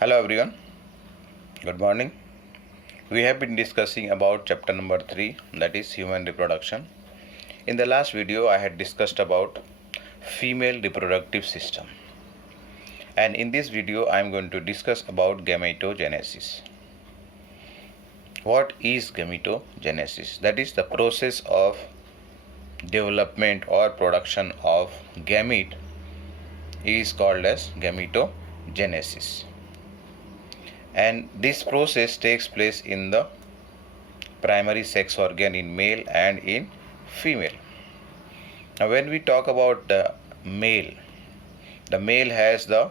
Hello everyone, good morning. We have been discussing about chapter number 3, that is human reproduction. In the last video I had discussed about female reproductive system, and in this video I am going to discuss about gametogenesis. What is gametogenesis? That is the process of development or production of gamete is called as gametogenesis. And this process takes place in the primary sex organ in male and in female. Now when we talk about the male has the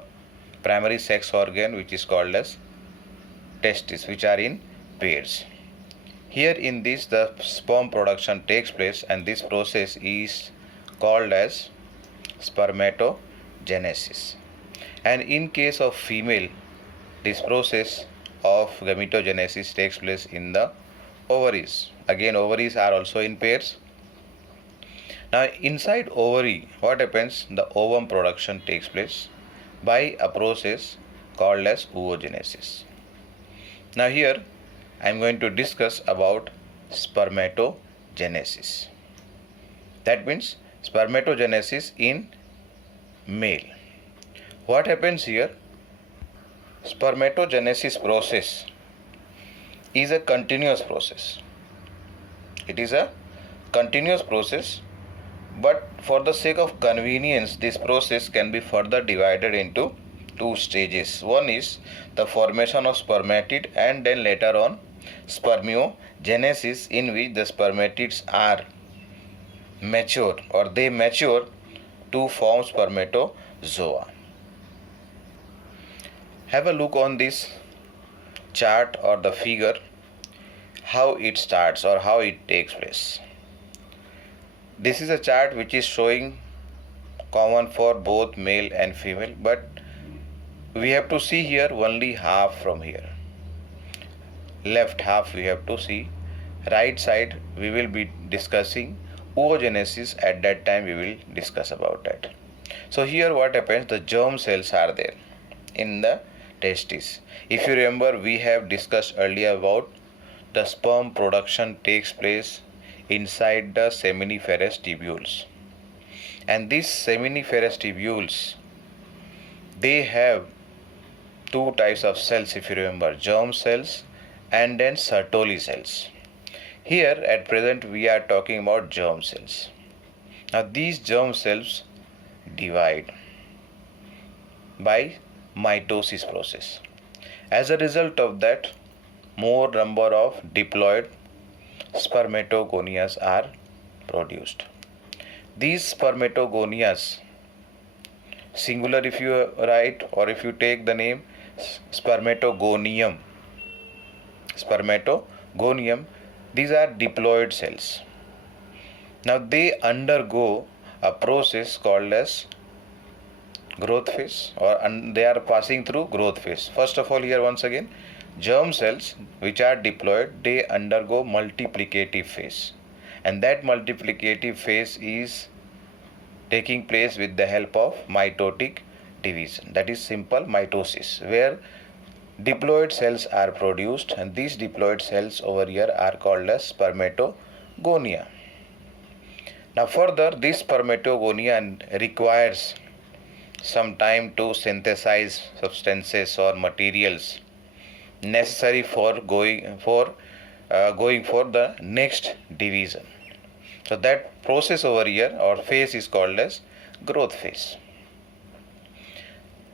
primary sex organ which is called as testes, which are in pairs. Here in this the sperm production takes place, and this process is called as spermatogenesis. And in case of female, this process of gametogenesis takes place in the ovaries. Again, ovaries are also in pairs. Now inside ovary, what happens? The ovum production takes place by a process called as oogenesis. Now here I am going to discuss about spermatogenesis. That means spermatogenesis in male. What happens here? Spermatogenesis process is a continuous process. It is a continuous process, but for the sake of convenience, this process can be further divided into two stages. One is the formation of spermatid, and then later on spermiogenesis, in which the spermatids are mature or they mature to form spermatozoa. Have a look on this chart or the figure, how it starts or how it takes place. This is a chart which is showing common for both male and female, but we have to see here only half from here. Left half we have to see. Right side we will be discussing oogenesis. At that time we will discuss about that. So here what happens, the germ cells are there in the testes. If you remember, we have discussed earlier about the sperm production takes place inside the seminiferous tubules, and these seminiferous tubules, they have two types of cells, if you remember, germ cells and then Sertoli cells. Here at present we are talking about germ cells. Now these germ cells divide by mitosis process. As a result of that, more number of diploid spermatogonias are produced. These spermatogonias, singular if you write, or if you take the name spermatogonium, these are diploid cells. Now they undergo a process called as growth phase, or they are passing through growth phase. First of all, here once again, germ cells which are diploid, they undergo multiplicative phase, and that multiplicative phase is taking place with the help of mitotic division, that is simple mitosis, where diploid cells are produced, and these diploid cells over here are called as spermatogonia. Now further, this spermatogonia requires some time to synthesize substances or materials necessary for going for the next division. So that process over here or phase is called as growth phase.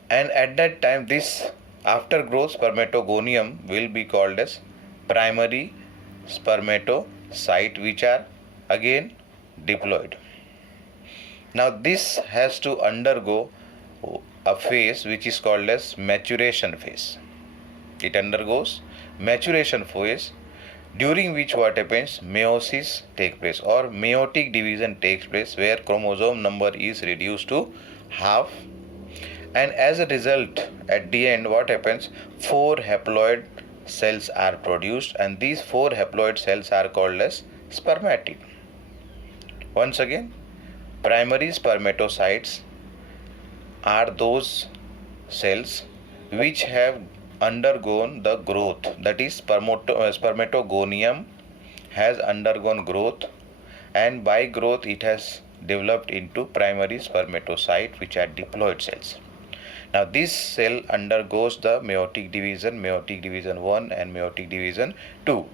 And at that time, this after growth spermatogonium will be called as primary spermatocyte, which are again diploid. Now this has to undergo a phase which is called as maturation phase. It undergoes maturation phase, during which what happens, meiosis takes place or meiotic division takes place, where chromosome number is reduced to half, and as a result at the end what happens, 4 haploid cells are produced, and these 4 haploid cells are called as spermatid. Once again, primary spermatocytes are those cells which have undergone the growth, that is spermatogonium has undergone growth, and by growth it has developed into primary spermatocyte, which are diploid cells. Now this cell undergoes the meiotic division 1 and meiotic division 2.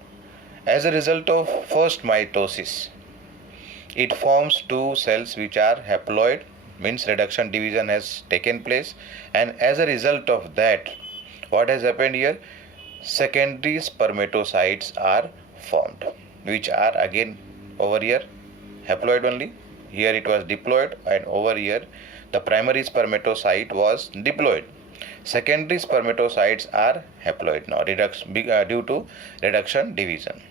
As a result of first mitosis, it forms two cells which are haploid, means reduction division has taken place, and as a result of that, what has happened here? Secondary spermatocytes are formed, which are again over here haploid only. Here it was diploid, and over here the primary spermatocyte was diploid. Secondary spermatocytes are haploid now, due to reduction division.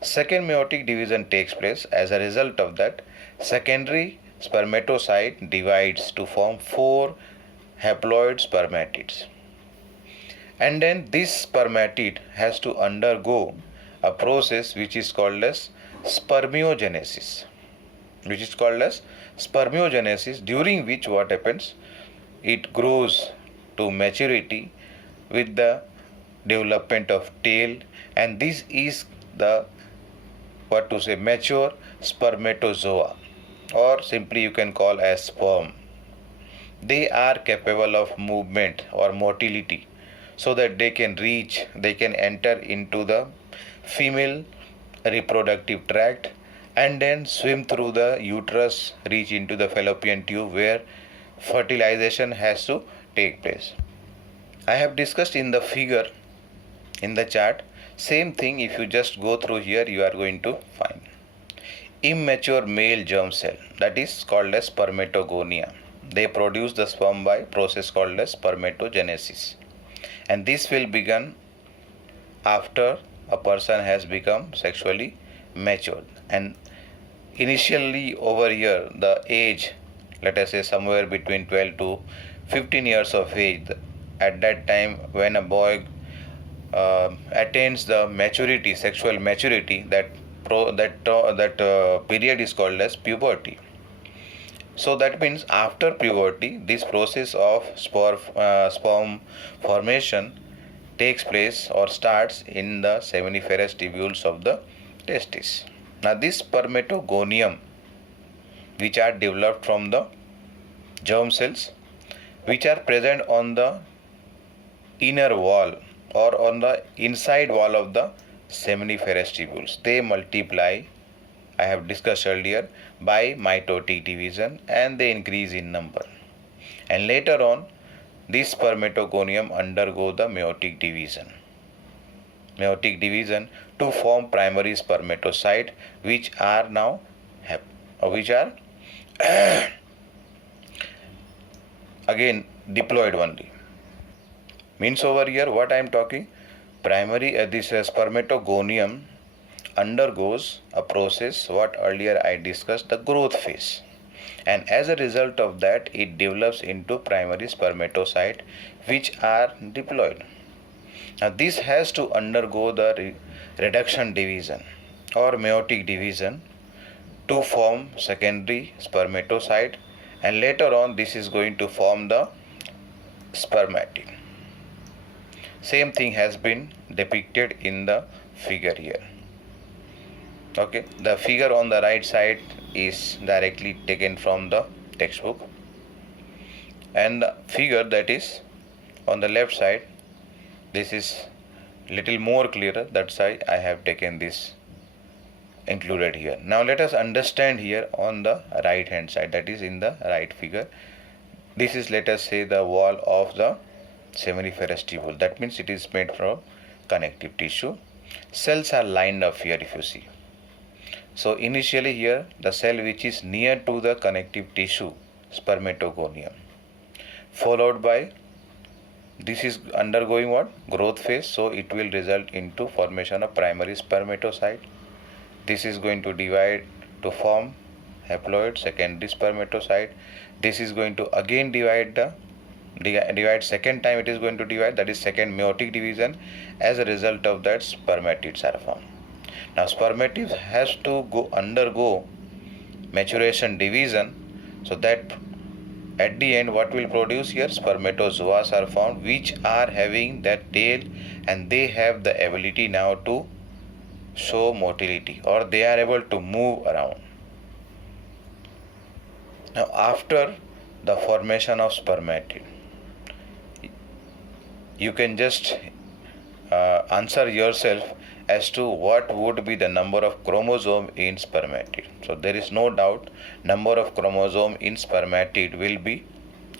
Second meiotic division takes place. As a result of that, secondary spermatocyte divides to form 4 haploid spermatids. And then this spermatid has to undergo a process which is called as spermiogenesis. During which what happens? It grows to maturity with the development of tail, and this is the mature spermatozoa, or simply you can call as sperm. They are capable of movement or motility, so that they can enter into the female reproductive tract and then swim through the uterus, reach into the fallopian tube, where fertilization has to take place. I have discussed in the figure in the chart. Same thing, if you just go through here, you are going to find immature male germ cell, that is called as spermatogonia. They produce the sperm by process called as spermatogenesis, and this will begin after a person has become sexually matured. And initially over here, the age, let us say somewhere between 12 to 15 years of age, at that time when a boy attains the maturity, sexual maturity, that period is called as puberty. So that means after puberty, this process of sperm formation takes place or starts in the seminiferous tubules of the testis. Now this spermatogonium, which are developed from the germ cells, which are present on the inner wall or on the inside wall of the seminiferous tubules. They multiply, I have discussed earlier, by mitotic division, and they increase in number. And later on, this spermatogonium undergo the meiotic division to form primary spermatocyte, which are now again diploid only. Means over here what I am talking, this spermatogonium undergoes a process what earlier I discussed, the growth phase, and as a result of that it develops into primary spermatocyte, which are diploid. Now this has to undergo the reduction division or meiotic division to form secondary spermatocyte, and later on this is going to form the spermatid. Same thing has been depicted in the figure here. Okay, the figure on the right side is directly taken from the textbook, and the figure that is on the left side, this is little more clearer, that's why I have taken this included here. Now let us understand here on the right hand side, that is in the right figure. This is, let us say, the wall of the seminiferous tubule. That means it is made from connective tissue. Cells are lined up here, if you see. So initially here the cell which is near to the connective tissue, spermatogonium, followed by, this is undergoing what? Growth phase, so it will result into formation of primary spermatocyte. This is going to divide to form haploid secondary spermatocyte. This is going to again divide second time, it is going to divide, that is second meiotic division. As a result of that, spermatids are formed. Now spermatids has to undergo maturation division, so that at the end what will produce here? Spermatozoas are found, which are having that tail, and they have the ability now to show motility, or they are able to move around. Now after the formation of spermatid, you can just answer yourself as to what would be the number of chromosome in spermatid. So there is no doubt number of chromosome in spermatid will be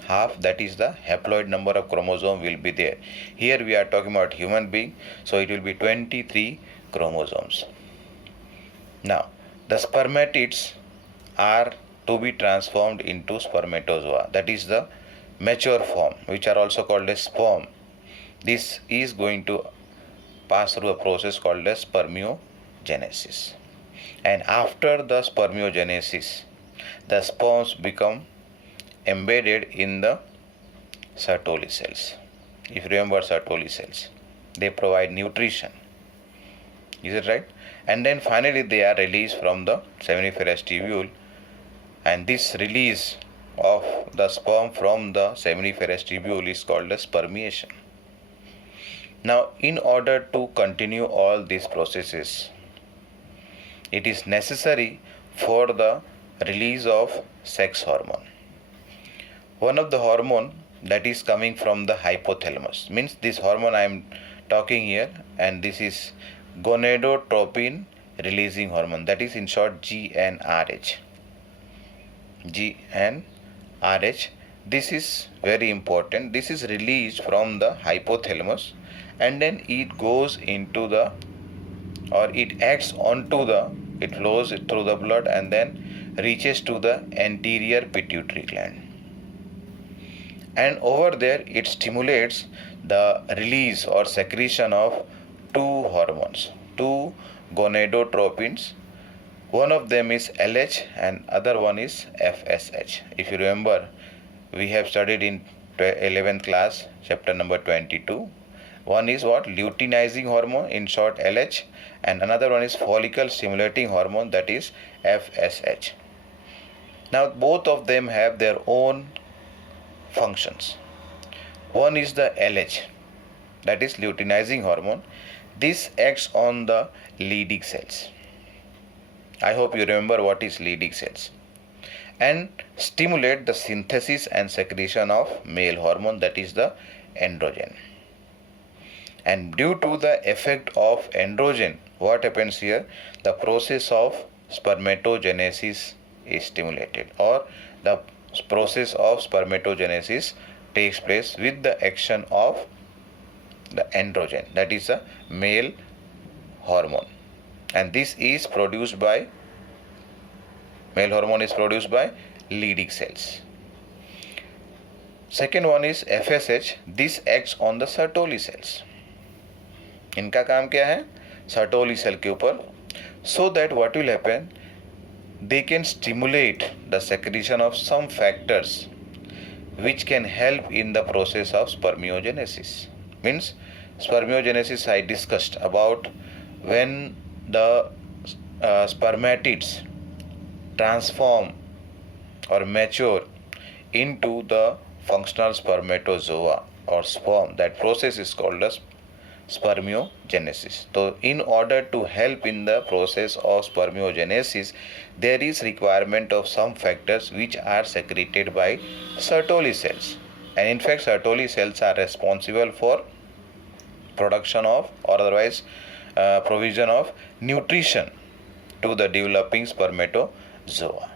half, that is the haploid number of chromosome will be there. Here we are talking about human being, so it will be 23 chromosomes. Now the spermatids are to be transformed into spermatozoa, that is the mature form, which are also called as sperm. This is going to pass through a process called as spermiogenesis. And after the spermiogenesis, the sperms become embedded in the Sertoli cells. If you remember Sertoli cells, they provide nutrition. Is it right? And then finally they are released from the seminiferous tubule, and this release of the sperm from the seminiferous tubule is called as spermiation. Now, in order to continue all these processes, it is necessary for the release of sex hormone. One of the hormone that is coming from the hypothalamus, means this hormone I am talking here, and this is gonadotropin releasing hormone, that is in short GnRH. GnRH, this is very important. This is released from the hypothalamus, and then it goes into the, or it acts onto the, it flows through the blood and then reaches to the anterior pituitary gland. And over there it stimulates the release or secretion of two hormones, two gonadotropins. One of them is LH and other one is FSH. If you remember, we have studied in 11th class, chapter number 22. One is what? Luteinizing hormone, in short LH, and another one is follicle stimulating hormone, that is FSH. Now both of them have their own functions. One is the LH, that is luteinizing hormone. This acts on the Leydig cells. I hope you remember what is Leydig cells, and stimulate the synthesis and secretion of male hormone, that is the androgen. And due to the effect of androgen, what happens here? The process of spermatogenesis is stimulated, or the process of spermatogenesis takes place with the action of the androgen, that is a male hormone. And this is produced by, male hormone is produced by Leydig cells. Second one is FSH. This acts on the Sertoli cells. इनका काम क्या है? Sertoli cell के ऊपर. So that what will happen? They can stimulate the secretion of some factors which can help in the process of spermiogenesis. Means spermiogenesis I discussed about when the spermatids transform or mature into the functional spermatozoa or sperm. That process is called as spermiogenesis. So in order to help in the process of spermiogenesis, there is requirement of some factors which are secreted by Sertoli cells. And in fact, Sertoli cells are responsible for production of, or otherwise provision of nutrition to the developing spermatozoa.